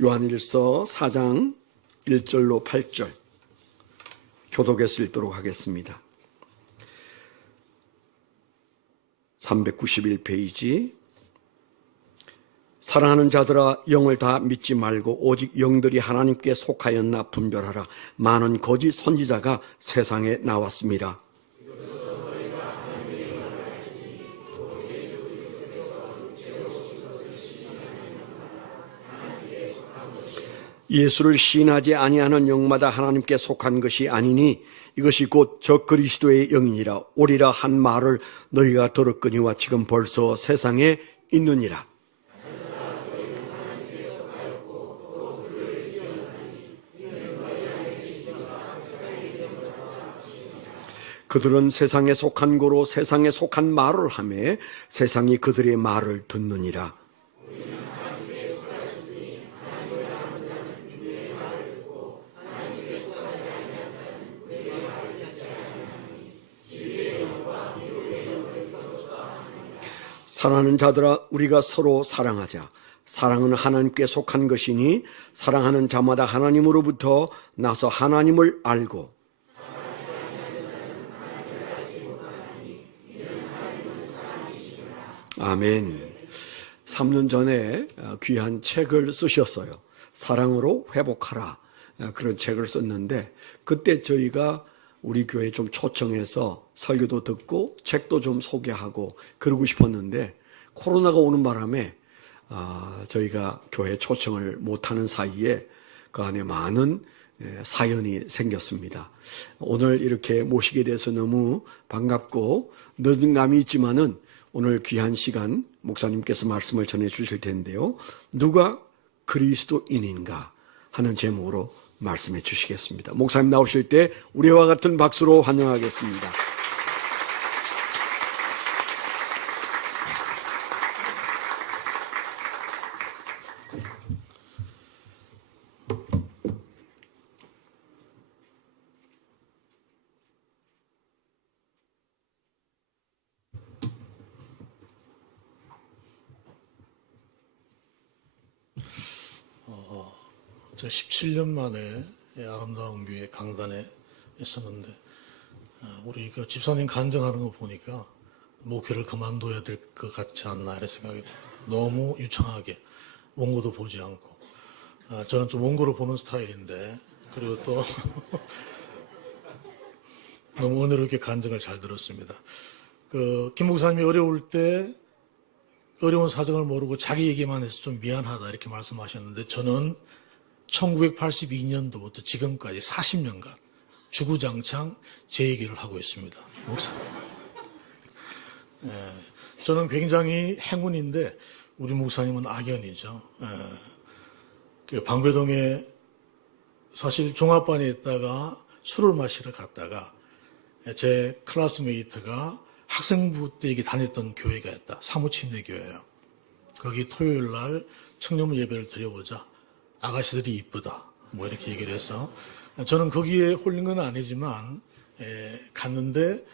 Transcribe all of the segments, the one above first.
요한일서 4장 1절로 8절 교독해서 읽도록 하겠습니다. 391페이지. 사랑하는 자들아, 영을 다 믿지 말고 오직 영들이 하나님께 속하였나 분별하라. 많은 거짓 선지자가 세상에 나왔습니다. 예수를 시인하지 아니하는 영마다 하나님께 속한 것이 아니니 이것이 곧 저 그리스도의 영이니라. 오리라 한 말을 너희가 들었거니와 지금 벌써 세상에 있느니라. 그들은 세상에 속한 고로 세상에 속한 말을 하며 세상이 그들의 말을 듣느니라. 사랑하는 자들아, 우리가 서로 사랑하자. 사랑은 하나님께 속한 것이니 사랑하는 자마다 하나님으로부터 나서 하나님을 알고 아멘. 3년 전에 귀한 책을 쓰셨어요. 사랑으로 회복하라. 그런 책을 썼는데 그때 저희가 우리 교회에 좀 초청해서 설교도 듣고 책도 좀 소개하고 그러고 싶었는데 코로나가 오는 바람에 저희가 교회 초청을 못하는 사이에 그 안에 많은 사연이 생겼습니다. 오늘 이렇게 모시게 돼서 너무 반갑고 늦은 감이 있지만은 오늘 귀한 시간 목사님께서 말씀을 전해 주실 텐데요. 누가 그리스도인인가 하는 제목으로 말씀해 주시겠습니다. 목사님 나오실 때 우리와 같은 박수로 환영하겠습니다. 제가 17년 만에 아름다운 교회 강단에 있었는데 우리 그 집사님 간증하는 거 보니까 목회를 그만둬야 될 것 같지 않나 이런 생각이 듭니다. 너무 유창하게 원고도 보지 않고 저는 좀 원고를 보는 스타일인데 그리고 또 너무 은혜롭게 간증을 잘 들었습니다. 김 목사님이 어려울 때 어려운 사정을 모르고 자기 얘기만 해서 좀 미안하다 이렇게 말씀하셨는데 저는 1982년도부터 지금까지 40년간 주구장창 제 얘기를 하고 있습니다. 목사님. 저는 굉장히 행운인데 우리 목사님은 악연이죠. 방배동에 사실 종합반에 있다가 술을 마시러 갔다가 제 클래스메이트가 학생부 때 다녔던 교회가 있다. 사무침례교회예요. 거기 토요일 날 청년 예배를 드려보자. 아가씨들이 이쁘다. 뭐 이렇게 얘기를 해서 저는 거기에 홀린 건 아니지만 갔는데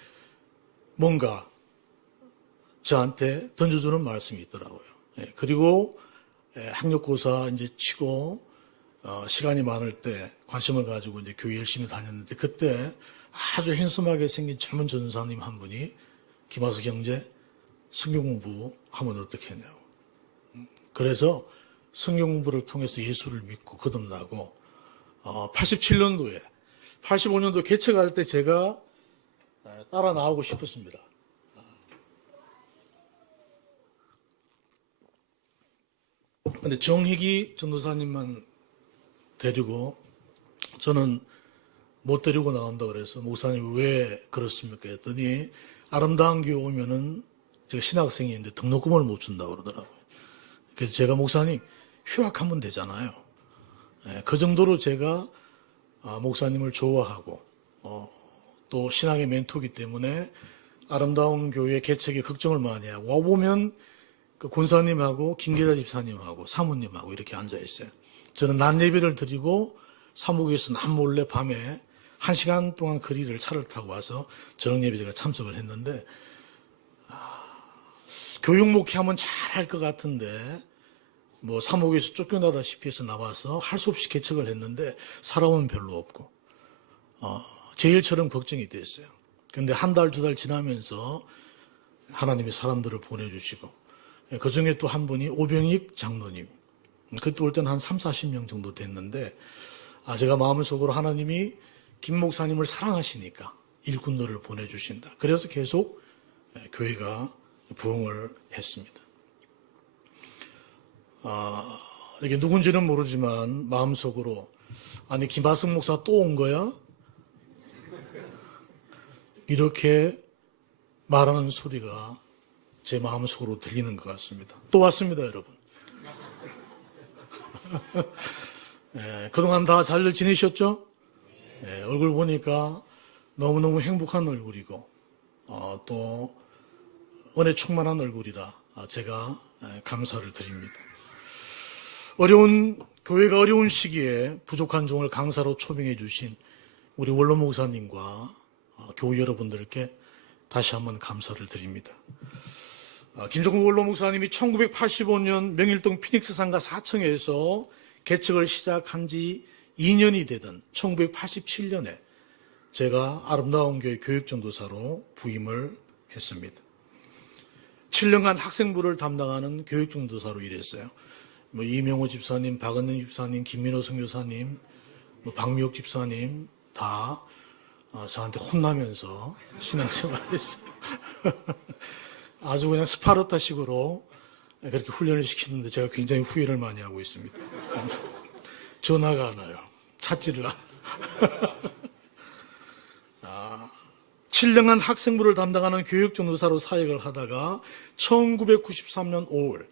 뭔가 저한테 던져주는 말씀이 있더라고요. 그리고 학력고사 이제 치고 시간이 많을 때 관심을 가지고 이제 교회 열심히 다녔는데 그때 아주 핸섬하게 생긴 젊은 전사님 한 분이 김하수 경제 성경 공부 하면 어떻게 했냐고. 그래서 성경 공부를 통해서 예수를 믿고 거듭나고 87년도에 85년도 개척할 때 제가 따라 나오고 싶었습니다. 근데 정희기 전도사님만 데리고 저는 못 데리고 나온다 그래서 목사님 왜 그렇습니까 했더니 아름다운 교회 오면은 제가 신학생인데 등록금을 못 준다고 그러더라고요. 그래서 제가 목사님 휴학하면 되잖아요. 그 정도로 제가 목사님을 좋아하고 또 신앙의 멘토이기 때문에 아름다운 교회 개척에 걱정을 많이 하고 와보면 그 권사님하고 김계자 집사님하고 사모님하고 이렇게 앉아있어요. 저는 낮 예배를 드리고 사무국에서 남몰래 밤에 1시간 동안 거리를 차를 타고 와서 저녁 예배 제가 참석을 했는데 교육 목회하면 잘할 것 같은데 사목에서 쫓겨나다시피 해서 나와서 할 수 없이 개척을 했는데 사람은 별로 없고 제일처럼 걱정이 됐어요. 그런데 한 달, 두 달 지나면서 하나님이 사람들을 보내주시고 그 중에 또 한 분이 오병익 장로님, 그때 올 때는 한 3, 40명 정도 됐는데 제가 마음속으로 하나님이 김 목사님을 사랑하시니까 일꾼들을 보내주신다. 그래서 계속 교회가 부흥을 했습니다. 이게 누군지는 모르지만 마음속으로 아니 김하승 목사 또 온 거야? 이렇게 말하는 소리가 제 마음속으로 들리는 것 같습니다. 또 왔습니다, 여러분. 그동안 다 잘 지내셨죠? 얼굴 보니까 너무너무 행복한 얼굴이고 또 은혜 충만한 얼굴이라 제가 감사를 드립니다. 교회가 어려운 시기에 부족한 종을 강사로 초빙해 주신 우리 원로 목사님과 교우 여러분들께 다시 한번 감사를 드립니다. 김종국 원로 목사님이 1985년 명일동 피닉스 상가 4층에서 개척을 시작한 지 2년이 되던 1987년에 제가 아름다운 교회 교육전도사로 부임을 했습니다. 7년간 학생부를 담당하는 교육전도사로 일했어요. 이명호 집사님, 박은영 집사님, 김민호 선교사님, 박미옥 집사님 다 저한테 혼나면서 신앙생활을 했어요. 아주 그냥 스파르타식으로 그렇게 훈련을 시키는데 제가 굉장히 후회를 많이 하고 있습니다. 전화가 안 와요. 찾지를 않아요. 7년간 학생부를 담당하는 교육전도사로 사역을 하다가 1993년 5월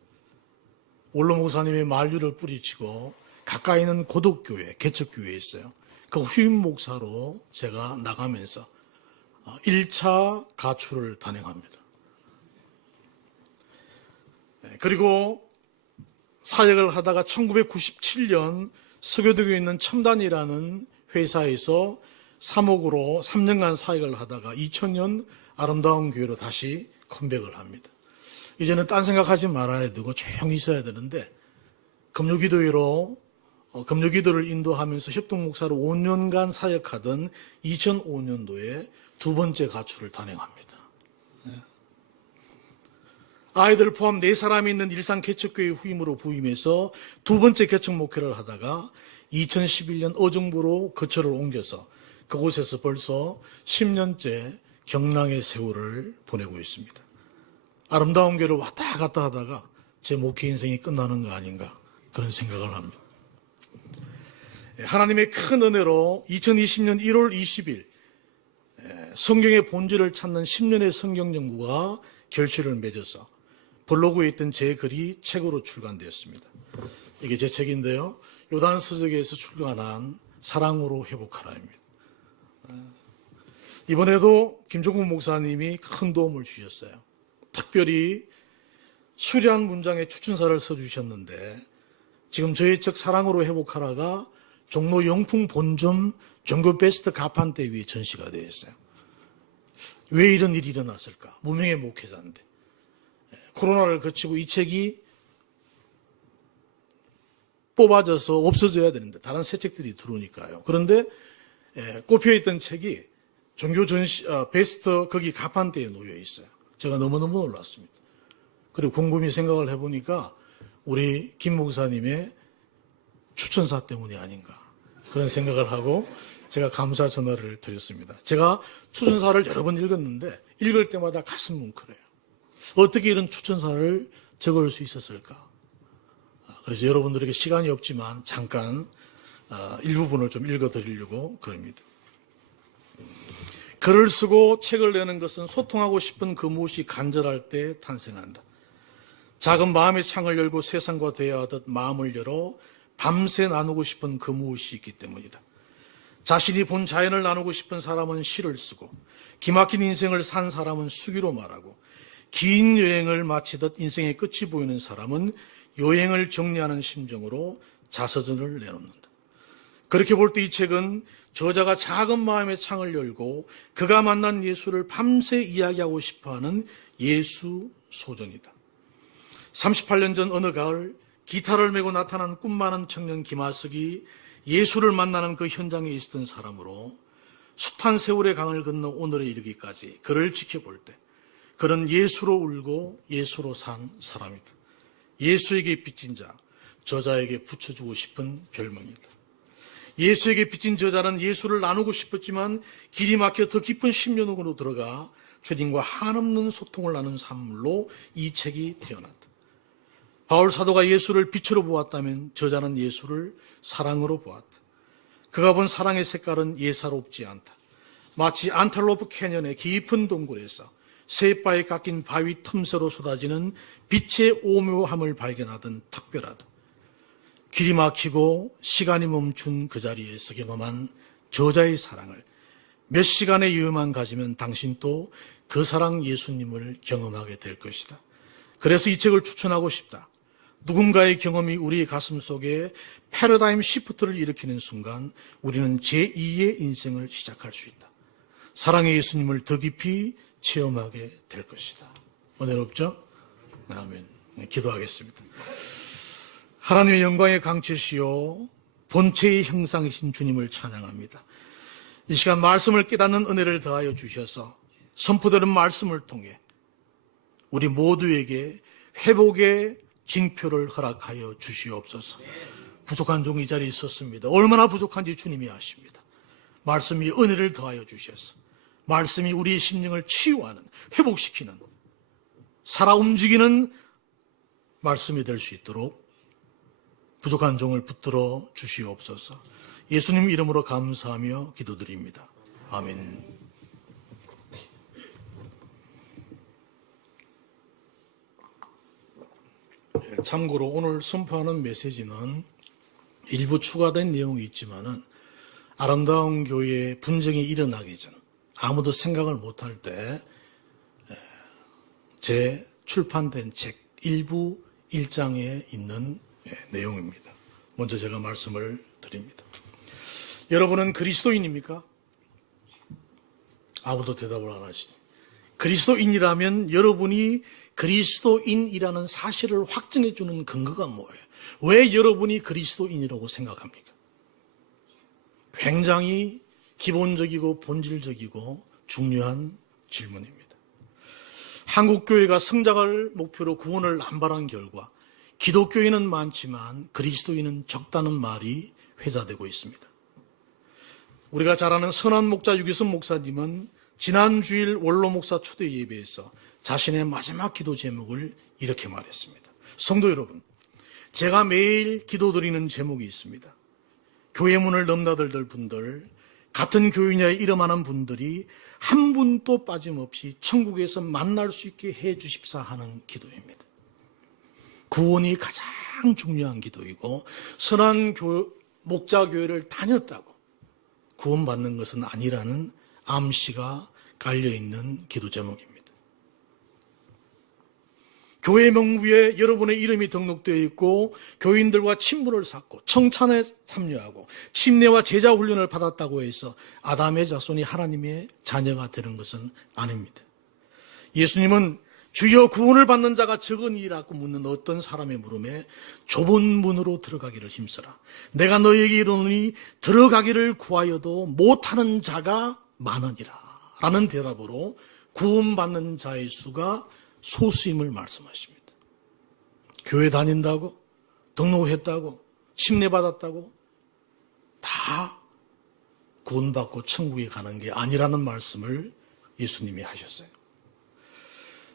원로 목사님의 만류를 뿌리치고 가까이 있는 고독교회, 개척교회에 있어요. 그 후임 목사로 제가 나가면서 1차 가출을 단행합니다. 그리고 사역을 하다가 1997년 서교동에 있는 첨단이라는 회사에서 사목으로 3년간 사역을 하다가 2000년 아름다운 교회로 다시 컴백을 합니다. 이제는 딴 생각하지 말아야 되고 조용히 있어야 되는데 금요기도회로 금요기도를 인도하면서 협동목사로 5년간 사역하던 2005년도에 두 번째 가출을 단행합니다. 아이들 포함 4사람이 있는 일산 개척교회 후임으로 부임해서 두 번째 개척 목회를 하다가 2011년 어정부로 거처를 옮겨서 그곳에서 벌써 10년째 경랑의 세월을 보내고 있습니다. 아름다운 교회를 왔다 갔다 하다가 제 목회 인생이 끝나는 거 아닌가 그런 생각을 합니다. 하나님의 큰 은혜로 2020년 1월 20일 성경의 본질을 찾는 10년의 성경 연구가 결실을 맺어서 블로그에 있던 제 글이 책으로 출간되었습니다. 이게 제 책인데요. 요단 서적에서 출간한 사랑으로 회복하라입니다. 이번에도 김종국 목사님이 큰 도움을 주셨어요. 특별히 수려한 문장의 추천사를 써주셨는데 지금 저희 책 사랑으로 회복하라가 종로 영풍 본점 종교 베스트 가판대 위에 전시가 되어 있어요. 왜 이런 일이 일어났을까? 무명의 목회자인데 코로나를 거치고 이 책이 뽑아져서 없어져야 되는데 다른 새 책들이 들어오니까요. 그런데 꼽혀있던 책이 종교 전시 베스트 거기 가판대에 놓여 있어요. 제가 너무너무 놀랐습니다. 그리고 곰곰이 생각을 해보니까 우리 김 목사님의 추천사 때문이 아닌가 그런 생각을 하고 제가 감사 전화를 드렸습니다. 제가 추천사를 여러 번 읽었는데 읽을 때마다 가슴 뭉클해요. 어떻게 이런 추천사를 적을 수 있었을까? 그래서 여러분들에게 시간이 없지만 잠깐 일부분을 좀 읽어드리려고 그럽니다. 글을 쓰고 책을 내는 것은 소통하고 싶은 그 무엇이 간절할 때 탄생한다. 작은 마음의 창을 열고 세상과 대화하듯 마음을 열어 밤새 나누고 싶은 그 무엇이 있기 때문이다. 자신이 본 자연을 나누고 싶은 사람은 시를 쓰고 기막힌 인생을 산 사람은 수기로 말하고 긴 여행을 마치듯 인생의 끝이 보이는 사람은 여행을 정리하는 심정으로 자서전을 내놓는다. 그렇게 볼 때 이 책은 저자가 작은 마음의 창을 열고 그가 만난 예수를 밤새 이야기하고 싶어하는 예수 소전이다. 38년 전 어느 가을 기타를 메고 나타난 꿈 많은 청년 김하석이 예수를 만나는 그 현장에 있었던 사람으로 숱한 세월의 강을 건너 오늘에 이르기까지 그를 지켜볼 때 그는 예수로 울고 예수로 산 사람이다. 예수에게 빚진 자, 저자에게 붙여주고 싶은 별명이다. 예수에게 빚진 저자는 예수를 나누고 싶었지만 길이 막혀 더 깊은 심령으로 들어가 주님과 한없는 소통을 나눈 산물로 이 책이 태어났다. 바울 사도가 예수를 빛으로 보았다면 저자는 예수를 사랑으로 보았다. 그가 본 사랑의 색깔은 예사롭지 않다. 마치 안텔로프 캐년의 깊은 동굴에서 쇠바에 깎인 바위 틈새로 쏟아지는 빛의 오묘함을 발견하던 특별하다. 길이 막히고 시간이 멈춘 그 자리에서 경험한 저자의 사랑을 몇 시간의 여유만 가지면 당신도 그 사랑 예수님을 경험하게 될 것이다. 그래서 이 책을 추천하고 싶다. 누군가의 경험이 우리의 가슴 속에 패러다임 시프트를 일으키는 순간 우리는 제2의 인생을 시작할 수 있다. 사랑의 예수님을 더 깊이 체험하게 될 것이다. 은혜롭죠? 아멘. 기도하겠습니다. 하나님의 영광의 강체시요 본체의 형상이신 주님을 찬양합니다. 이 시간 말씀을 깨닫는 은혜를 더하여 주셔서 선포되는 말씀을 통해 우리 모두에게 회복의 징표를 허락하여 주시옵소서. 부족한 종이 자리에 있었습니다. 얼마나 부족한지 주님이 아십니다. 말씀이 은혜를 더하여 주셔서 말씀이 우리의 심령을 치유하는, 회복시키는, 살아 움직이는 말씀이 될 수 있도록 부족한 종을 붙들어 주시옵소서. 예수님 이름으로 감사하며 기도드립니다. 아멘. 참고로 오늘 선포하는 메시지는 일부 추가된 내용이 있지만은 아름다운 교회에 분쟁이 일어나기 전 아무도 생각을 못할 때 제 출판된 책 일부 1장에 있는 내용입니다. 먼저 제가 말씀을 드립니다. 여러분은 그리스도인입니까? 아무도 대답을 안 하시네. 그리스도인이라면 여러분이 그리스도인이라는 사실을 확증해 주는 근거가 뭐예요? 왜 여러분이 그리스도인이라고 생각합니까? 굉장히 기본적이고 본질적이고 중요한 질문입니다. 한국교회가 성장을 목표로 구원을 남발한 결과 기독교인은 많지만 그리스도인은 적다는 말이 회자되고 있습니다. 우리가 잘 아는 선한 목자 유기순 목사님은 지난 주일 원로 목사 초대 예배에서 자신의 마지막 기도 제목을 이렇게 말했습니다. 성도 여러분, 제가 매일 기도드리는 제목이 있습니다. 교회 문을 넘나들들 분들, 같은 교인야에 이름하는 분들이 한 분도 빠짐없이 천국에서 만날 수 있게 해 주십사 하는 기도입니다. 구원이 가장 중요한 기도이고 선한 목자교회를 다녔다고 구원받는 것은 아니라는 암시가 깔려있는 기도 제목입니다. 교회 명부에 여러분의 이름이 등록되어 있고 교인들과 친분을 쌓고 청찬에 참여하고 침례와 제자 훈련을 받았다고 해서 아담의 자손이 하나님의 자녀가 되는 것은 아닙니다. 예수님은 주여 구원을 받는 자가 적으니라고 묻는 어떤 사람의 물음에 좁은 문으로 들어가기를 힘써라. 내가 너에게 이르노니 들어가기를 구하여도 못하는 자가 많으니라 라는 대답으로 구원받는 자의 수가 소수임을 말씀하십니다. 교회 다닌다고, 등록했다고, 침례받았다고 다 구원받고 천국에 가는 게 아니라는 말씀을 예수님이 하셨어요.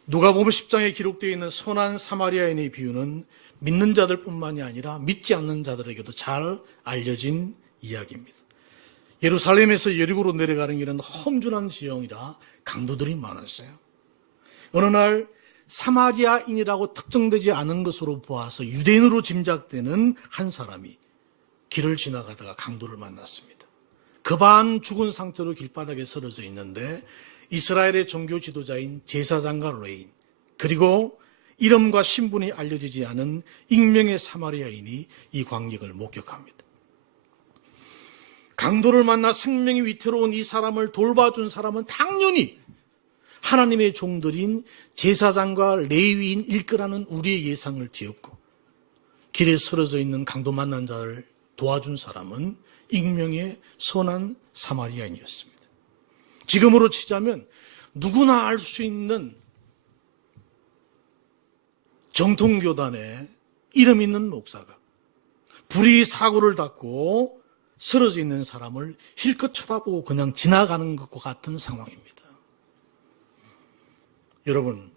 누가복음 10장에 기록되어 있는 선한 사마리아인의 비유는 믿는 자들뿐만이 아니라 믿지 않는 자들에게도 잘 알려진 이야기입니다. 예루살렘에서 여리고로 내려가는 길은 험준한 지형이라 강도들이 많았어요. 어느 날 사마리아인이라고 특정되지 않은 것으로 보아서 유대인으로 짐작되는 한 사람이 길을 지나가다가 강도를 만났습니다. 급한 죽은 상태로 길바닥에 쓰러져 있는데 이스라엘의 종교 지도자인 제사장과 레인 그리고 이름과 신분이 알려지지 않은 익명의 사마리아인이 이 광경을 목격합니다. 강도를 만나 생명이 위태로운 이 사람을 돌봐준 사람은 당연히 하나님의 종들인 제사장과 레위인일 거라는 우리의 예상을 뒤엎고 길에 쓰러져 있는 강도 만난 자를 도와준 사람은 익명의 선한 사마리아인이었습니다. 지금으로 치자면 누구나 알 수 있는 정통교단의 이름 있는 목사가 불의 사고를 당고 쓰러져 있는 사람을 힐끗 쳐다보고 그냥 지나가는 것과 같은 상황입니다. 여러분,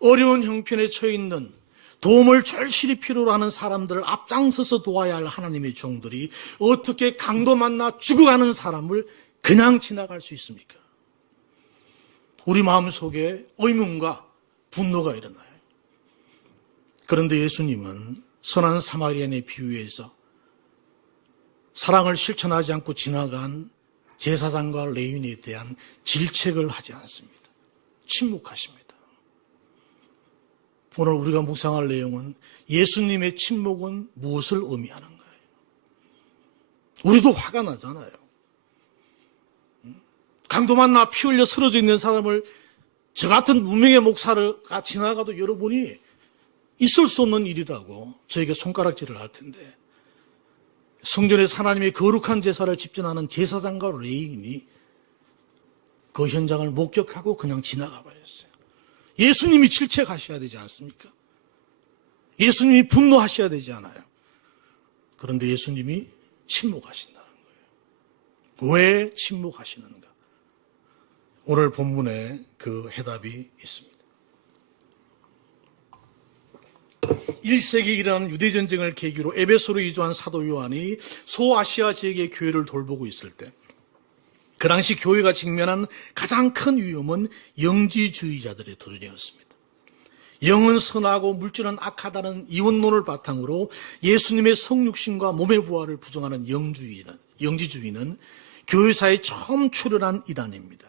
어려운 형편에 처해 있는 도움을 절실히 필요로 하는 사람들을 앞장서서 도와야 할 하나님의 종들이 어떻게 강도 만나 죽어가는 사람을 그냥 지나갈 수 있습니까? 우리 마음속에 의문과 분노가 일어나요. 그런데 예수님은 선한 사마리아인의 비유에서 사랑을 실천하지 않고 지나간 제사장과 레위인에 대한 질책을 하지 않습니다. 침묵하십니다. 오늘 우리가 묵상할 내용은 예수님의 침묵은 무엇을 의미하는가요? 우리도 화가 나잖아요. 강도 만나 피 흘려 쓰러져 있는 사람을 저 같은 무명의 목사가 지나가도 여러분이 있을 수 없는 일이라고 저에게 손가락질을 할 텐데, 성전에서 하나님의 거룩한 제사를 집전하는 제사장과 레위인이 그 현장을 목격하고 그냥 지나가 버렸어요. 예수님이 질책하셔야 되지 않습니까? 예수님이 분노하셔야 되지 않아요? 그런데 예수님이 침묵하신다는 거예요. 왜 침묵하시는가? 오늘 본문에 그 해답이 있습니다. 1세기에 일어난 유대전쟁을 계기로 에베소로 이주한 사도 요한이 소아시아 지역의 교회를 돌보고 있을 때, 그 당시 교회가 직면한 가장 큰 위험은 영지주의자들의 도전이었습니다. 영은 선하고 물질은 악하다는 이원론을 바탕으로 예수님의 성육신과 몸의 부활을 부정하는 영지주의는 교회사에 처음 출현한 이단입니다.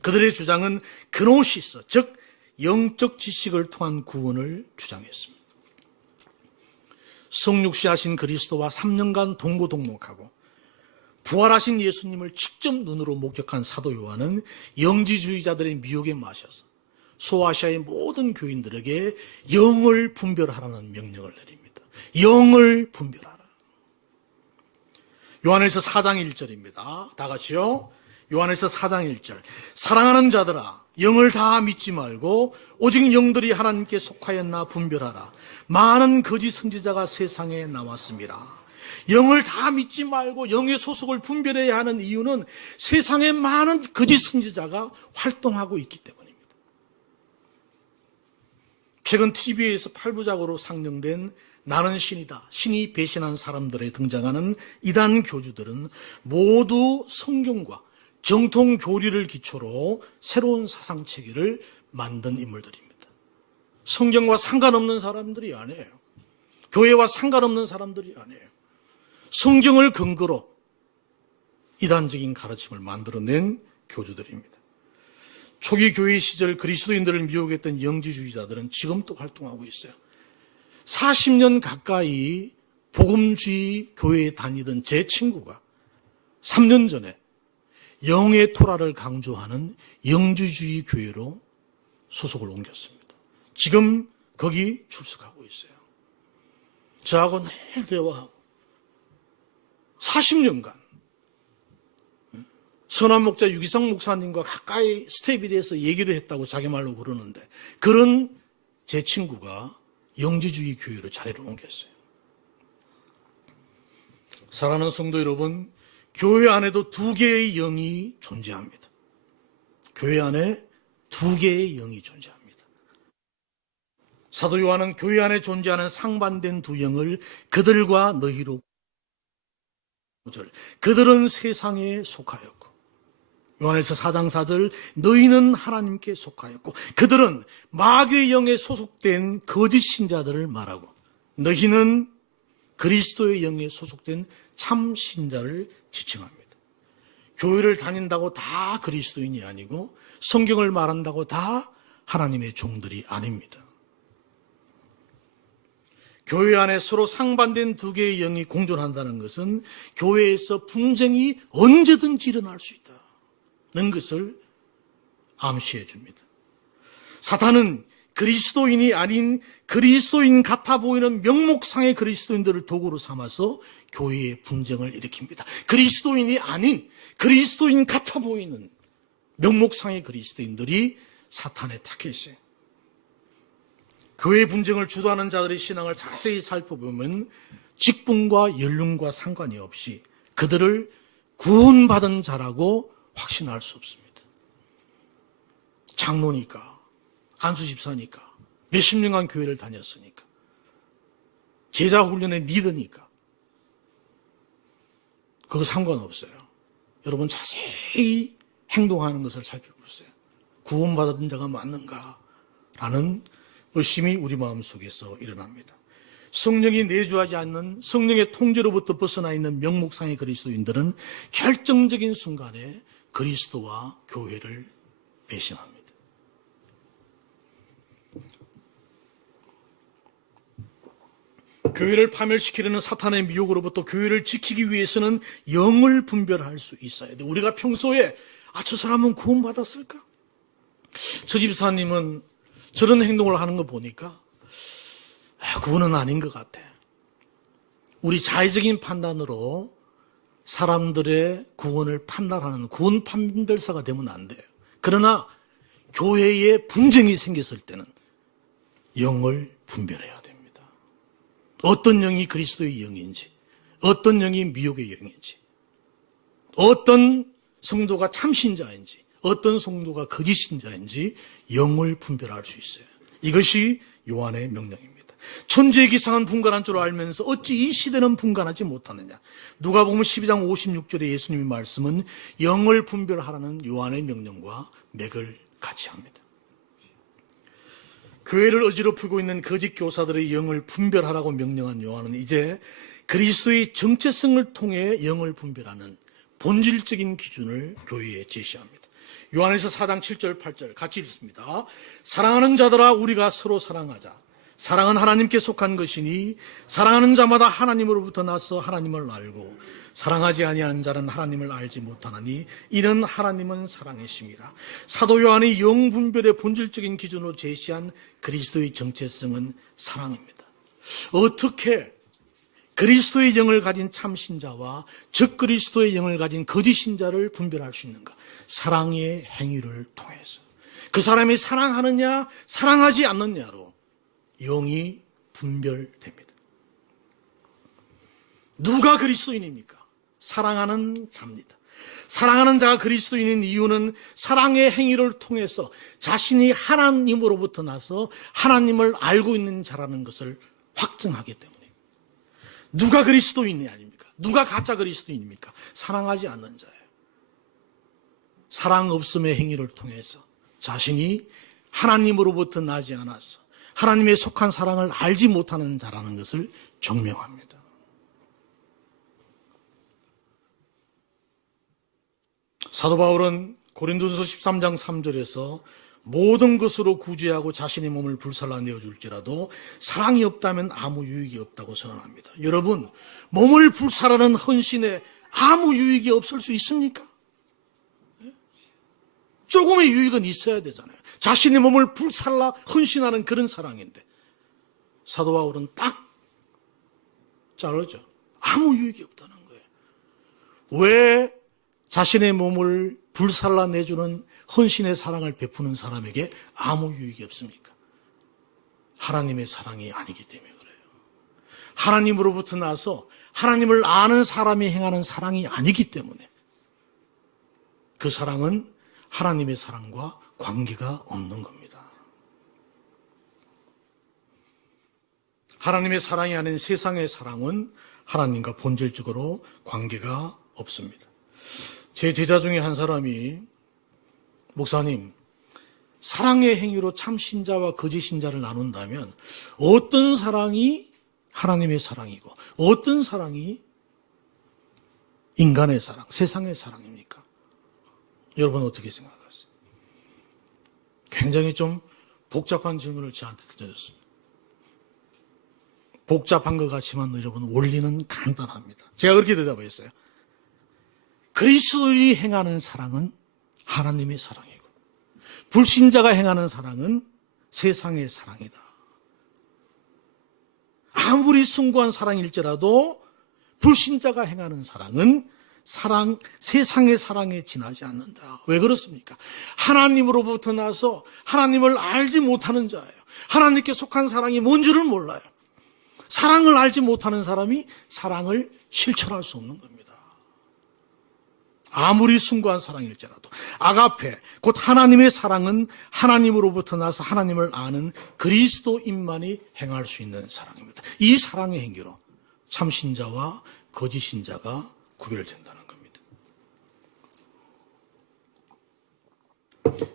그들의 주장은 그노시스, 즉 영적 지식을 통한 구원을 주장했습니다. 성육신하신 그리스도와 3년간 동고동락하고 부활하신 예수님을 직접 눈으로 목격한 사도 요한은 영지주의자들의 미혹에 마셔서 소아시아의 모든 교인들에게 영을 분별하라는 명령을 내립니다. 영을 분별하라. 요한일서 4장 1절입니다. 다 같이요. 요한일서 4장 1절. 사랑하는 자들아, 영을 다 믿지 말고 오직 영들이 하나님께 속하였나 분별하라. 많은 거짓 선지자가 세상에 나왔습니다. 영을 다 믿지 말고 영의 소속을 분별해야 하는 이유는 세상에 많은 거짓 선지자가 활동하고 있기 때문입니다. 최근 TV에서 8부작으로 상영된 나는 신이다, 신이 배신한 사람들에 등장하는 이단 교주들은 모두 성경과 정통 교리를 기초로 새로운 사상 체계를 만든 인물들입니다. 성경과 상관없는 사람들이 아니에요. 교회와 상관없는 사람들이 아니에요. 성경을 근거로 이단적인 가르침을 만들어낸 교주들입니다. 초기 교회 시절 그리스도인들을 미혹했던 영지주의자들은 지금도 활동하고 있어요. 40년 가까이 복음주의 교회에 다니던 제 친구가 3년 전에 영의 토라를 강조하는 영지주의 교회로 소속을 옮겼습니다. 지금 거기 출석하고 있어요. 저하고 매일 대화하고 40년간 선한 목자 유기성 목사님과 가까이 스텝에 대해서 얘기를 했다고 자기 말로 그러는데, 그런 제 친구가 영지주의 교회로 자리를 옮겼어요. 사랑하는 성도 여러분, 교회 안에도 두 개의 영이 존재합니다. 교회 안에 두 개의 영이 존재합니다. 사도 요한은 교회 안에 존재하는 상반된 두 영을 그들과 너희로, 그들은 세상에 속하였고, 요한일서 4장 4절, 너희는 하나님께 속하였고, 그들은 마귀의 영에 소속된 거짓 신자들을 말하고, 너희는 그리스도의 영에 소속된 참 신자를 지칭합니다. 교회를 다닌다고 다 그리스도인이 아니고 성경을 말한다고 다 하나님의 종들이 아닙니다. 교회 안에 서로 상반된 두 개의 영이 공존한다는 것은 교회에서 분쟁이 언제든지 일어날 수 있다는 것을 암시해 줍니다. 사탄은 그리스도인이 아닌 그리스도인 같아 보이는 명목상의 그리스도인들을 도구로 삼아서 교회의 분쟁을 일으킵니다. 그리스도인이 아닌 그리스도인 같아 보이는 명목상의 그리스도인들이 사탄의 타겟이에요. 교회 분쟁을 주도하는 자들의 신앙을 자세히 살펴보면 직분과 연륜과 상관이 없이 그들을 구원받은 자라고 확신할 수 없습니다. 장로니까, 안수집사니까, 몇십 년간 교회를 다녔으니까, 제자 훈련의 리더니까 그거 상관없어요. 여러분 자세히 행동하는 것을 살펴보세요. 구원받은 자가 맞는가라는 의심이 우리 마음속에서 일어납니다. 성령이 내주하지 않는 성령의 통제로부터 벗어나 있는 명목상의 그리스도인들은 결정적인 순간에 그리스도와 교회를 배신합니다. 교회를 파멸시키려는 사탄의 미혹으로부터 교회를 지키기 위해서는 영을 분별할 수 있어야 돼. 우리가 평소에 저 사람은 구원받았을까? 저 집사님은 저런 행동을 하는 거 보니까 구원은 아닌 것 같아. 우리 자의적인 판단으로 사람들의 구원을 판단하는 구원 판별사가 되면 안 돼요. 그러나 교회에 분쟁이 생겼을 때는 영을 분별해야 됩니다. 어떤 영이 그리스도의 영인지, 어떤 영이 미혹의 영인지, 어떤 성도가 참신자인지, 어떤 성도가 거짓 신자인지 영을 분별할 수 있어요. 이것이 요한의 명령입니다. 천지의 기상은 분간한 줄 알면서 어찌 이 시대는 분간하지 못하느냐. 누가복음 12장 56절의 예수님의 말씀은 영을 분별하라는 요한의 명령과 맥을 같이 합니다. 교회를 어지럽히고 있는 거짓 교사들의 영을 분별하라고 명령한 요한은 이제 그리스도의 정체성을 통해 영을 분별하는 본질적인 기준을 교회에 제시합니다. 요한에서 4장 7절 8절 같이 읽습니다. 사랑하는 자들아 우리가 서로 사랑하자. 사랑은 하나님께 속한 것이니 사랑하는 자마다 하나님으로부터 나서 하나님을 알고 사랑하지 아니하는 자는 하나님을 알지 못하나니 이는 하나님은 사랑이심이라. 사도 요한이 영 분별의 본질적인 기준으로 제시한 그리스도의 정체성은 사랑입니다. 어떻게 그리스도의 영을 가진 참신자와 적그리스도의 영을 가진 거짓 신자를 분별할 수 있는가? 사랑의 행위를 통해서. 그 사람이 사랑하느냐 사랑하지 않느냐로 영이 분별됩니다. 누가 그리스도인입니까? 사랑하는 자입니다. 사랑하는 자가 그리스도인인 이유는 사랑의 행위를 통해서 자신이 하나님으로부터 나서 하나님을 알고 있는 자라는 것을 확증하기 때문입니다. 누가 그리스도인이 아닙니까? 누가 가짜 그리스도인입니까? 사랑하지 않는 자예요. 사랑 없음의 행위를 통해서 자신이 하나님으로부터 나지 않아서 하나님의 속한 사랑을 알지 못하는 자라는 것을 증명합니다. 사도 바울은 고린도전서 13장 3절에서 모든 것으로 구제하고 자신의 몸을 불살라 내어줄지라도 사랑이 없다면 아무 유익이 없다고 선언합니다. 여러분, 몸을 불살라는 헌신에 아무 유익이 없을 수 있습니까? 조금의 유익은 있어야 되잖아요. 자신의 몸을 불살라 헌신하는 그런 사랑인데 사도 바울은 딱 자르죠. 아무 유익이 없다는 거예요. 왜 자신의 몸을 불살라 내주는 헌신의 사랑을 베푸는 사람에게 아무 유익이 없습니까? 하나님의 사랑이 아니기 때문에 그래요. 하나님으로부터 나서 하나님을 아는 사람이 행하는 사랑이 아니기 때문에 그 사랑은 하나님의 사랑과 관계가 없는 겁니다. 하나님의 사랑이 아닌 세상의 사랑은 하나님과 본질적으로 관계가 없습니다. 제 제자 중에 한 사람이 목사님, 사랑의 행위로 참 신자와 거짓 신자를 나눈다면 어떤 사랑이 하나님의 사랑이고 어떤 사랑이 인간의 사랑, 세상의 사랑입니까? 여러분 어떻게 생각하세요? 굉장히 좀 복잡한 질문을 저한테 던졌습니다. 복잡한 것 같지만 여러분 원리는 간단합니다. 제가 그렇게 대답했어요. 그리스도인이 행하는 사랑은 하나님의 사랑이고 불신자가 행하는 사랑은 세상의 사랑이다. 아무리 숭고한 사랑일지라도 불신자가 행하는 사랑은 세상의 사랑에 지나지 않는다. 왜 그렇습니까? 하나님으로부터 나서 하나님을 알지 못하는 자예요. 하나님께 속한 사랑이 뭔지를 몰라요. 사랑을 알지 못하는 사람이 사랑을 실천할 수 없는 겁니다. 아무리 숭고한 사랑일지라도 아가페, 곧 하나님의 사랑은 하나님으로부터 나서 하나님을 아는 그리스도인만이 행할 수 있는 사랑입니다. 이 사랑의 행위로 참신자와 거짓신자가 구별된다는 겁니다.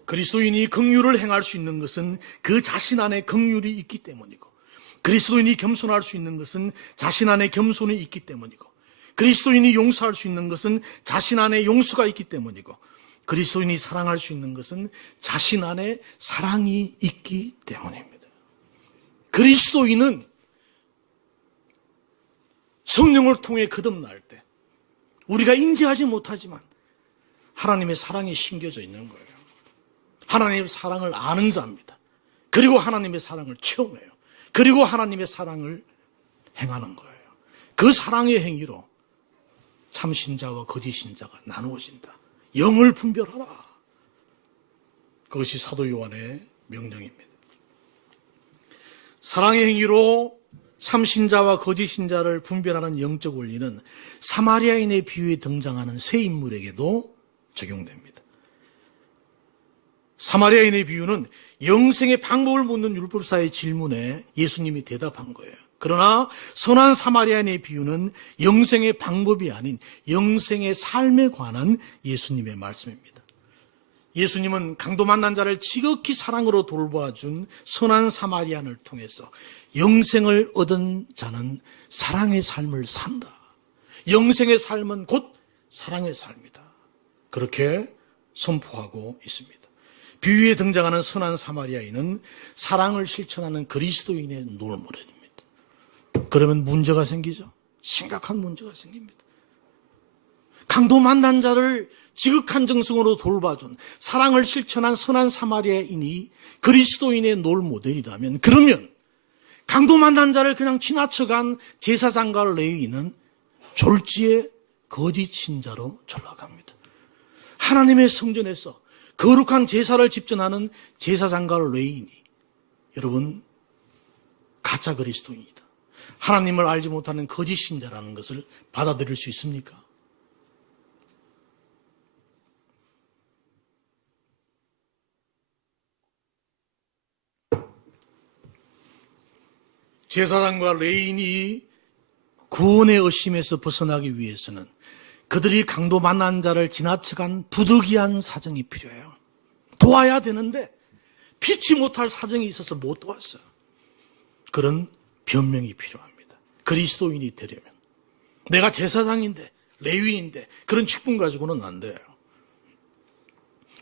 그리스도인이 긍휼을 행할 수 있는 것은 그 자신 안에 긍휼이 있기 때문이고, 그리스도인이 겸손할 수 있는 것은 자신 안에 겸손이 있기 때문이고, 그리스도인이 용서할 수 있는 것은 자신 안에 용서가 있기 때문이고, 그리스도인이 사랑할 수 있는 것은 자신 안에 사랑이 있기 때문입니다. 그리스도인은 성령을 통해 거듭날 때 우리가 인지하지 못하지만 하나님의 사랑이 심겨져 있는 거예요. 하나님의 사랑을 아는 자입니다. 그리고 하나님의 사랑을 체험해요. 그리고 하나님의 사랑을 행하는 거예요. 그 사랑의 행위로 참신자와 거짓신자가 나누어진다. 영을 분별하라. 그것이 사도 요한의 명령입니다. 사랑의 행위로 참신자와 거짓신자를 분별하는 영적 원리는 사마리아인의 비유에 등장하는 세 인물에게도 적용됩니다. 사마리아인의 비유는 영생의 방법을 묻는 율법사의 질문에 예수님이 대답한 거예요. 그러나 선한 사마리아인의 비유는 영생의 방법이 아닌 영생의 삶에 관한 예수님의 말씀입니다. 예수님은 강도 만난 자를 지극히 사랑으로 돌봐준 선한 사마리아인을 통해서 영생을 얻은 자는 사랑의 삶을 산다. 영생의 삶은 곧 사랑의 삶이다. 그렇게 선포하고 있습니다. 비유에 등장하는 선한 사마리아인은 사랑을 실천하는 그리스도인의 놀모델입니다. 그러면 문제가 생기죠. 심각한 문제가 생깁니다. 강도 만난 자를 지극한 정성으로 돌봐준 사랑을 실천한 선한 사마리아인이 그리스도인의 놀모델이라면, 그러면 강도 만난 자를 그냥 지나쳐간 제사장과 레위인은 졸지의 거짓 신자로 전락합니다. 하나님의 성전에서 거룩한 제사를 집전하는 제사장과 레위인이 여러분 가짜 그리스도인이다. 하나님을 알지 못하는 거짓 신자라는 것을 받아들일 수 있습니까? 제사장과 레위인이 구원의 의심에서 벗어나기 위해서는 그들이 강도 만난 자를 지나쳐간 부득이한 사정이 필요해요. 도와야 되는데 피치 못할 사정이 있어서 못 도왔어요. 그런 변명이 필요합니다. 그리스도인이 되려면. 내가 제사장인데 레위인인데 그런 직분 가지고는 안 돼요.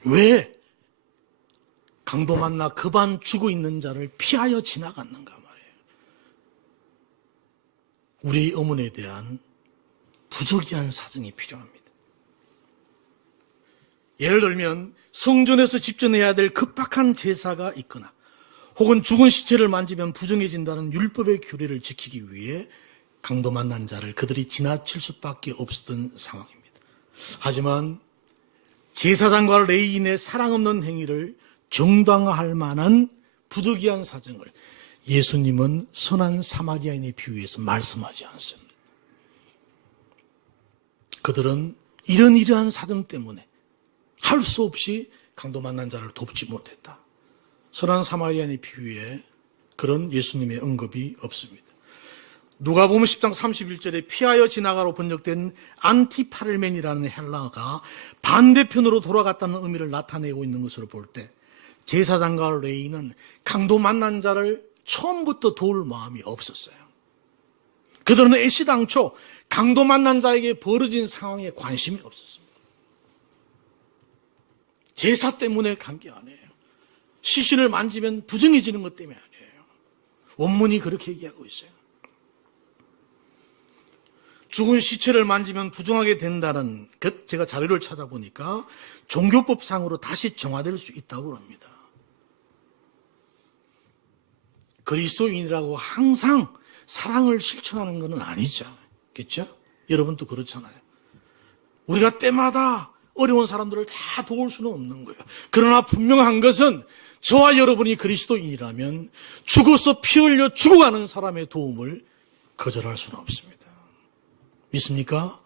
왜 강도 만나 급한 죽어 있는 자를 피하여 지나갔는가 말이에요. 우리의 의문에 대한 부득이한 사정이 필요합니다. 예를 들면 성전에서 집전해야 될 급박한 제사가 있거나 혹은 죽은 시체를 만지면 부정해진다는 율법의 규례를 지키기 위해 강도 만난 자를 그들이 지나칠 수밖에 없었던 상황입니다. 하지만 제사장과 레위인의 사랑 없는 행위를 정당화할 만한 부득이한 사정을 예수님은 선한 사마리아인의 비유에서 말씀하지 않습니다. 그들은 이러한 사정 때문에 할 수 없이 강도 만난 자를 돕지 못했다. 선한 사마리아인의 비유에 그런 예수님의 언급이 없습니다. 누가복음 10장 31절에 피하여 지나가로 번역된 안티파를멘이라는 헬라어가 반대편으로 돌아갔다는 의미를 나타내고 있는 것으로 볼 때 제사장과 레위인은 강도 만난 자를 처음부터 도울 마음이 없었어요. 그들은 애시당초 강도 만난 자에게 벌어진 상황에 관심이 없었습니다. 제사 때문에 간 게 아니에요. 시신을 만지면 부정해지는 것 때문에 아니에요. 원문이 그렇게 얘기하고 있어요. 죽은 시체를 만지면 부정하게 된다는 제가 자료를 찾아보니까 종교법상으로 다시 정화될 수 있다고 합니다. 그리스도인이라고 항상 사랑을 실천하는 것은 아니죠. 그렇죠? 여러분도 그렇잖아요. 우리가 때마다 어려운 사람들을 다 도울 수는 없는 거예요. 그러나 분명한 것은 저와 여러분이 그리스도인이라면 죽어서 피 흘려 죽어가는 사람의 도움을 거절할 수는 없습니다. 믿습니까?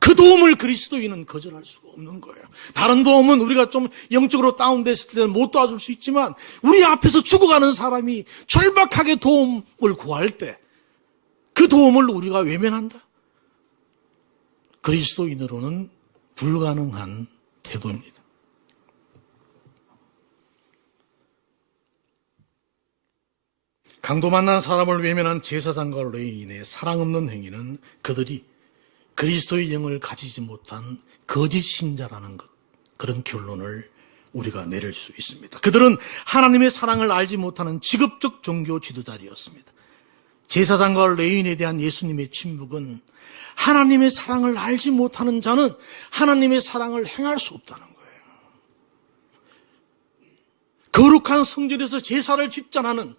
그 도움을 그리스도인은 거절할 수가 없는 거예요. 다른 도움은 우리가 좀 영적으로 다운됐을 때는 못 도와줄 수 있지만 우리 앞에서 죽어가는 사람이 절박하게 도움을 구할 때 그 도움을 우리가 외면한다? 그리스도인으로는 불가능한 태도입니다. 강도 만난 사람을 외면한 제사장과 레위인의 사랑 없는 행위는 그들이 그리스도의 영을 가지지 못한 거짓 신자라는 것, 그런 결론을 우리가 내릴 수 있습니다. 그들은 하나님의 사랑을 알지 못하는 직업적 종교 지도자들이었습니다. 제사장과 레위인에 대한 예수님의 침묵은 하나님의 사랑을 알지 못하는 자는 하나님의 사랑을 행할 수 없다는 거예요. 거룩한 성전에서 제사를 집전하는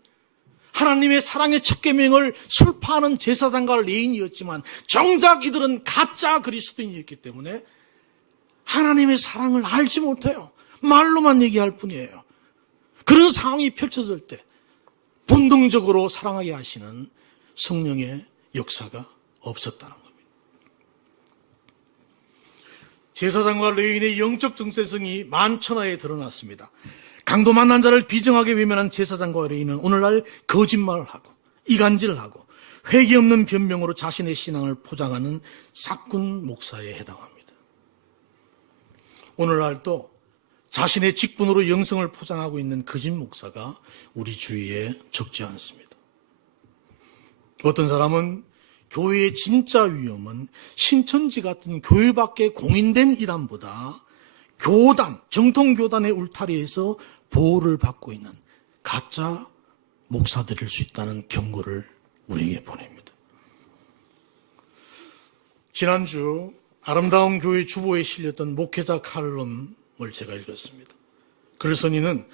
하나님의 사랑의 첫 계명을 설파하는 제사장과 레위인이었지만 정작 이들은 가짜 그리스도인이었기 때문에 하나님의 사랑을 알지 못해요. 말로만 얘기할 뿐이에요. 그런 상황이 펼쳐질 때 본능적으로 사랑하게 하시는 성령의 역사가 없었다는 겁니다. 제사장과 레위인의 영적 정체성이 만천하에 드러났습니다. 강도 만난 자를 비정하게 외면한 제사장과 레위인은 오늘날 거짓말을 하고 이간질을 하고 회개 없는 변명으로 자신의 신앙을 포장하는 삭군 목사에 해당합니다. 오늘날도 자신의 직분으로 영성을 포장하고 있는 거짓 목사가 우리 주위에 적지 않습니다. 어떤 사람은 교회의 진짜 위험은 신천지 같은 교회 밖에 공인된 이단보다 교단, 정통교단의 울타리에서 보호를 받고 있는 가짜 목사들일 수 있다는 경고를 우리에게 보냅니다. 지난주 아름다운 교회 주보에 실렸던 목회자 칼럼을 제가 읽었습니다. 글쓴이는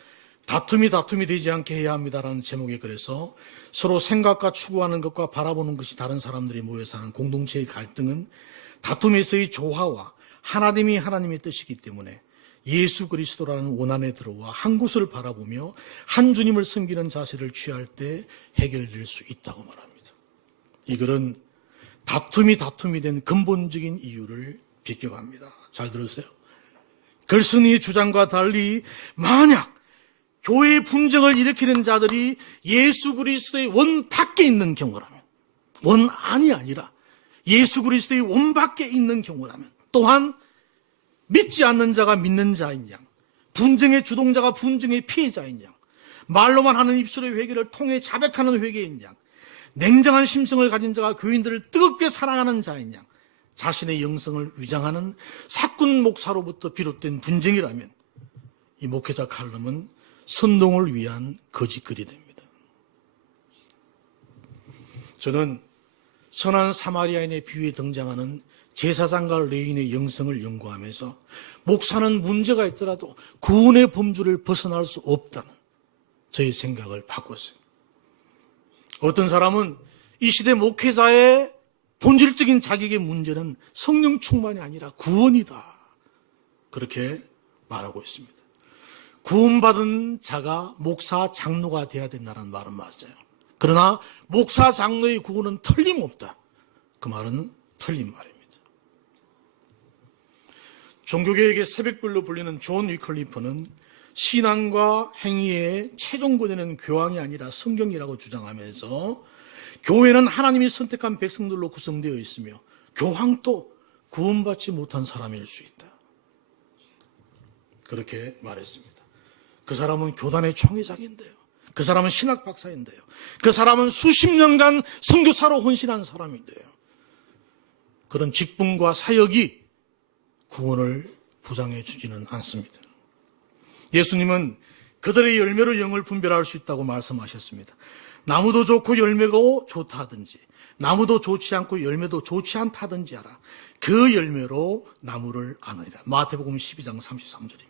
다툼이 되지 않게 해야 합니다라는 제목의 글에서 서로 생각과 추구하는 것과 바라보는 것이 다른 사람들이 모여 사는 공동체의 갈등은 다툼에서의 조화와 하나님이 하나님의 뜻이기 때문에 예수 그리스도라는 원안에 들어와 한 곳을 바라보며 한 주님을 섬기는 자세를 취할 때 해결될 수 있다고 말합니다. 이 글은 다툼이 된 근본적인 이유를 비껴갑니다. 잘 들으세요. 글쓴이의 주장과 달리 만약 교회의 분쟁을 일으키는 자들이 예수 그리스도의 원 밖에 있는 경우라면, 원 안이 아니라 예수 그리스도의 원 밖에 있는 경우라면, 또한 믿지 않는 자가 믿는 자인 양, 분쟁의 주동자가 분쟁의 피해자인 양, 말로만 하는 입술의 회개를 통해 자백하는 회개인 양, 냉정한 심성을 가진 자가 교인들을 뜨겁게 사랑하는 자인 양, 자신의 영성을 위장하는 사꾼 목사로부터 비롯된 분쟁이라면 이 목회자 칼럼은 선동을 위한 거짓글이 됩니다. 저는 선한 사마리아인의 비유에 등장하는 제사장과 레위인의 영성을 연구하면서 목사는 문제가 있더라도 구원의 범주를 벗어날 수 없다는 저의 생각을 바꿨어요. 어떤 사람은 이 시대 목회자의 본질적인 자격의 문제는 성령 충만이 아니라 구원이다, 그렇게 말하고 있습니다. 구원받은 자가 목사, 장로가 돼야 된다는 말은 맞아요. 그러나 목사, 장로의 구원은 틀림없다, 그 말은 틀린 말입니다. 종교개혁의 새벽별로 불리는 존 위클리프는 신앙과 행위의 최종고되는 교황이 아니라 성경이라고 주장하면서 교회는 하나님이 선택한 백성들로 구성되어 있으며 교황도 구원받지 못한 사람일 수 있다, 그렇게 말했습니다. 그 사람은 교단의 총회장인데요, 그 사람은 신학 박사인데요, 그 사람은 수십 년간 선교사로 헌신한 사람인데요, 그런 직분과 사역이 구원을 보장해 주지는 않습니다. 예수님은 그들의 열매로 영을 분별할 수 있다고 말씀하셨습니다. 나무도 좋고 열매가 좋다 하든지 나무도 좋지 않고 열매도 좋지 않다 하든지 하라. 그 열매로 나무를 아느니라. 마태복음 12장 33절입니다.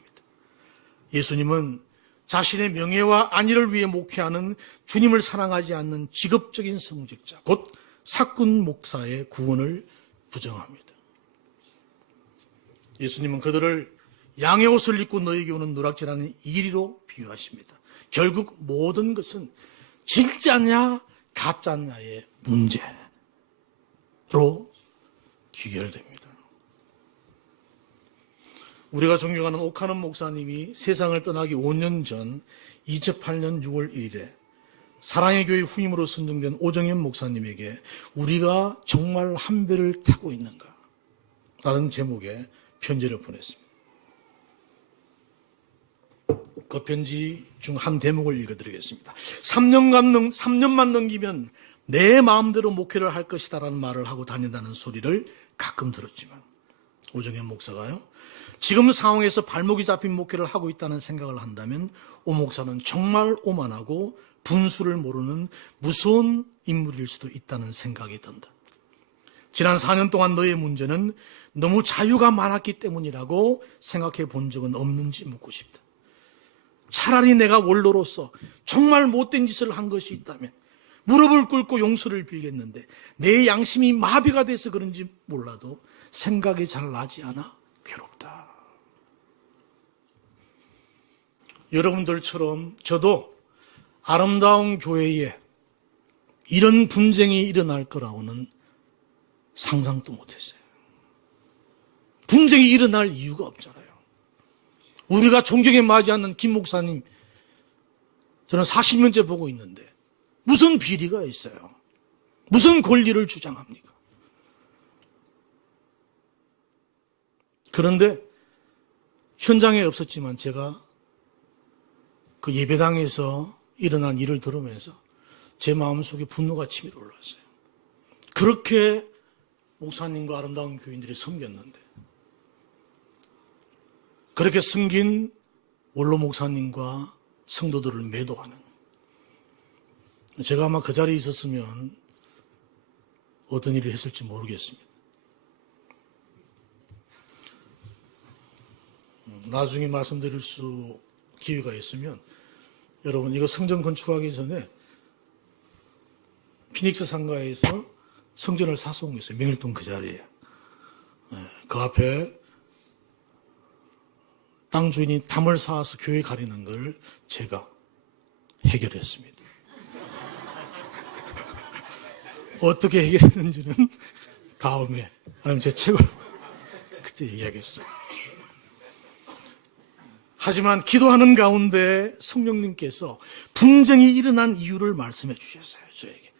예수님은 자신의 명예와 안위를 위해 목회하는 주님을 사랑하지 않는 직업적인 성직자, 곧 사꾼 목사의 구원을 부정합니다. 예수님은 그들을 양의 옷을 입고 너에게 오는 누락질하는 이리로 비유하십니다. 결국 모든 것은 진짜냐 가짜냐의 문제로 귀결됩니다. 우리가 존경하는 오카는 목사님이 세상을 떠나기 5년 전 2008년 6월 1일에 사랑의 교회 후임으로 선정된 오정현 목사님에게 우리가 정말 한 배를 타고 있는가? 라는 제목의 편지를 보냈습니다. 그 편지 중 한 대목을 읽어드리겠습니다. 3년만 넘기면 내 마음대로 목회를 할 것이다 라는 말을 하고 다닌다는 소리를 가끔 들었지만 오정현 목사가요, 지금 상황에서 발목이 잡힌 목회를 하고 있다는 생각을 한다면 오 목사는 정말 오만하고 분수를 모르는 무서운 인물일 수도 있다는 생각이 든다. 지난 4년 동안 너의 문제는 너무 자유가 많았기 때문이라고 생각해 본 적은 없는지 묻고 싶다. 차라리 내가 원로로서 정말 못된 짓을 한 것이 있다면 무릎을 꿇고 용서를 빌겠는데 내 양심이 마비가 돼서 그런지 몰라도 생각이 잘 나지 않아 괴롭다. 여러분들처럼 저도 아름다운 교회에 이런 분쟁이 일어날 거라고는 상상도 못했어요. 분쟁이 일어날 이유가 없잖아요. 우리가 존경에 맞지 않는 김 목사님, 저는 40년째 보고 있는데 무슨 비리가 있어요? 무슨 권리를 주장합니까? 그런데 현장에 없었지만 제가 그 예배당에서 일어난 일을 들으면서 제 마음속에 분노가 치밀어 올랐어요. 그렇게 목사님과 아름다운 교인들이 섬겼는데, 그렇게 섬긴 원로 목사님과 성도들을 매도하는, 제가 아마 그 자리에 있었으면 어떤 일을 했을지 모르겠습니다. 나중에 말씀드릴 수 기회가 있으면 여러분, 이거 성전 건축하기 전에 피닉스 상가에서 성전을 사서 온 게 있어요. 명일동 그 자리에. 그 앞에 땅 주인이 담을 쌓아서 교회 가리는 걸 제가 해결했습니다. 어떻게 해결했는지는 다음에, 아니면 제 책을 그때 얘기하겠습니다. 하지만 기도하는 가운데 성령님께서 분쟁이 일어난 이유를 말씀해 주셨어요. 저에게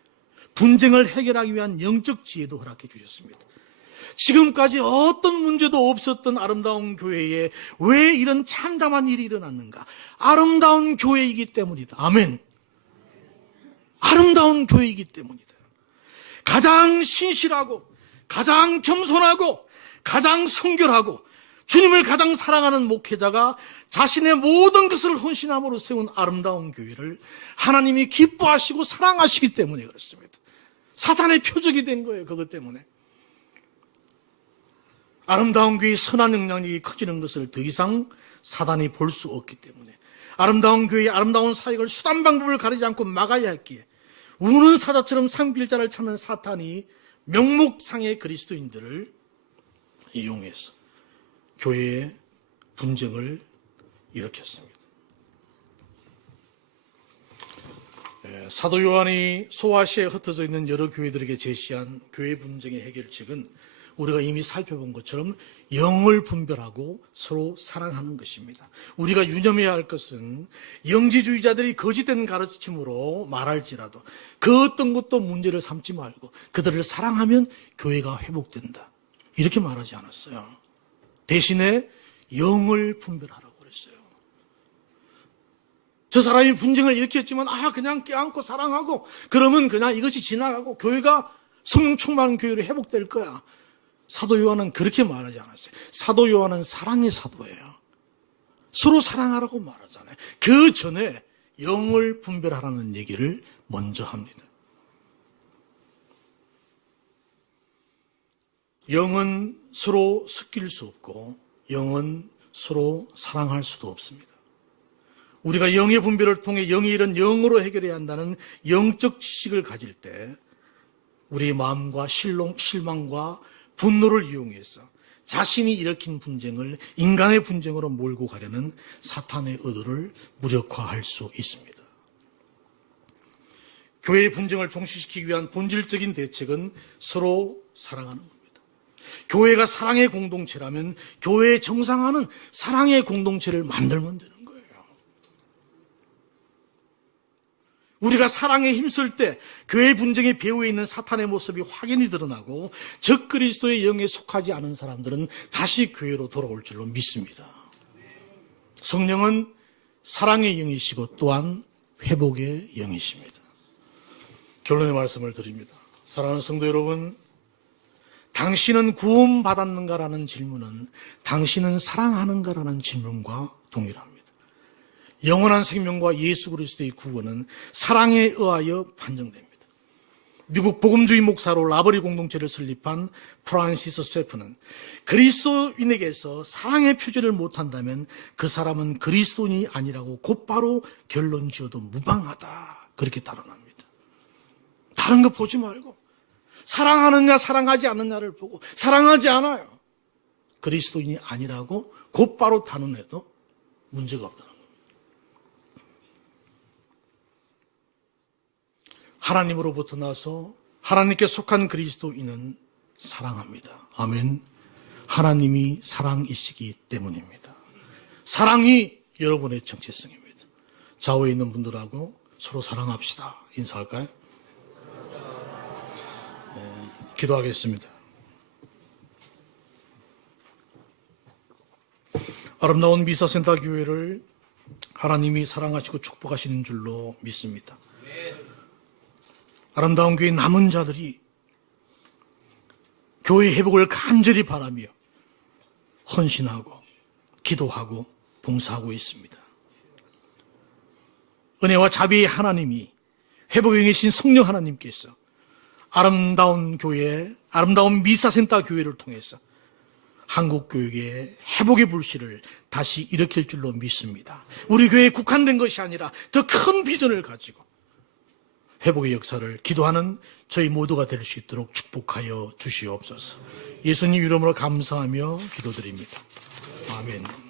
분쟁을 해결하기 위한 영적 지혜도 허락해 주셨습니다. 지금까지 어떤 문제도 없었던 아름다운 교회에 왜 이런 참담한 일이 일어났는가? 아름다운 교회이기 때문이다. 아멘. 아름다운 교회이기 때문이다. 가장 신실하고 가장 겸손하고 가장 성결하고 주님을 가장 사랑하는 목회자가 자신의 모든 것을 헌신함으로 세운 아름다운 교회를 하나님이 기뻐하시고 사랑하시기 때문에 그렇습니다. 사탄의 표적이 된 거예요. 그것 때문에. 아름다운 교회의 선한 영향력이 커지는 것을 더 이상 사단이 볼 수 없기 때문에 아름다운 교회의 아름다운 사역을 수단 방법을 가리지 않고 막아야 했기에 우는 사자처럼 상빌자를 찾는 사탄이 명목상의 그리스도인들을 이용해서 교회의 분쟁을 일으켰습니다. 사도 요한이 소아시아에 흩어져 있는 여러 교회들에게 제시한 교회 분쟁의 해결책은 우리가 이미 살펴본 것처럼 영을 분별하고 서로 사랑하는 것입니다. 우리가 유념해야 할 것은 영지주의자들이 거짓된 가르침으로 말할지라도 그 어떤 것도 문제를 삼지 말고 그들을 사랑하면 교회가 회복된다. 이렇게 말하지 않았어요. 대신에 영을 분별하라고 그랬어요. 저 사람이 분쟁을 일으켰지만 그냥 껴안고 사랑하고 그러면 그냥 이것이 지나가고 교회가 성령 충만한 교회로 회복될 거야. 사도 요한은 그렇게 말하지 않았어요. 사도 요한은 사랑의 사도예요. 서로 사랑하라고 말하잖아요. 그 전에 영을 분별하라는 얘기를 먼저 합니다. 영은 서로 섞일 수 없고 영은 서로 사랑할 수도 없습니다. 우리가 영의 분별을 통해 영의 일은 영으로 해결해야 한다는 영적 지식을 가질 때 우리의 마음과 실망과 분노를 이용해서 자신이 일으킨 분쟁을 인간의 분쟁으로 몰고 가려는 사탄의 의도를 무력화할 수 있습니다. 교회의 분쟁을 종식시키기 위한 본질적인 대책은 서로 사랑하는 겁니다. 교회가 사랑의 공동체라면 교회의 정상화는 사랑의 공동체를 만들면 되는 거예요. 우리가 사랑에 힘쓸 때 교회 분쟁의 배후에 있는 사탄의 모습이 확연히 드러나고 적그리스도의 영에 속하지 않은 사람들은 다시 교회로 돌아올 줄로 믿습니다. 성령은 사랑의 영이시고 또한 회복의 영이십니다. 결론의 말씀을 드립니다. 사랑하는 성도 여러분, 당신은 구원받았는가라는 질문은 당신은 사랑하는가라는 질문과 동일합니다. 영원한 생명과 예수 그리스도의 구원은 사랑에 의하여 판정됩니다. 미국 복음주의 목사로 라버리 공동체를 설립한 프란시스 세프는 그리스도인에게서 사랑의 표현을 못한다면 그 사람은 그리스도인이 아니라고 곧바로 결론 지어도 무방하다, 그렇게 단언합니다. 다른 거 보지 말고 사랑하느냐 사랑하지 않느냐를 보고 사랑하지 않아요, 그리스도인이 아니라고 곧바로 단언해도 문제가 없다는 겁니다. 하나님으로부터 나서 하나님께 속한 그리스도인은 사랑합니다. 아멘. 하나님이 사랑이시기 때문입니다. 사랑이 여러분의 정체성입니다. 좌우에 있는 분들하고 서로 사랑합시다. 인사할까요? 기도하겠습니다. 아름다운 미사센터 교회를 하나님이 사랑하시고 축복하시는 줄로 믿습니다. 아름다운 교회 남은 자들이 교회 회복을 간절히 바라며 헌신하고 기도하고 봉사하고 있습니다. 은혜와 자비의 하나님이 회복의 영이신 성령 하나님께서 아름다운 교회, 아름다운 미사센터 교회를 통해서 한국 교육의 회복의 불씨를 다시 일으킬 줄로 믿습니다. 우리 교회에 국한된 것이 아니라 더 큰 비전을 가지고 회복의 역사를 기도하는 저희 모두가 될 수 있도록 축복하여 주시옵소서. 예수님 이름으로 감사하며 기도드립니다. 아멘.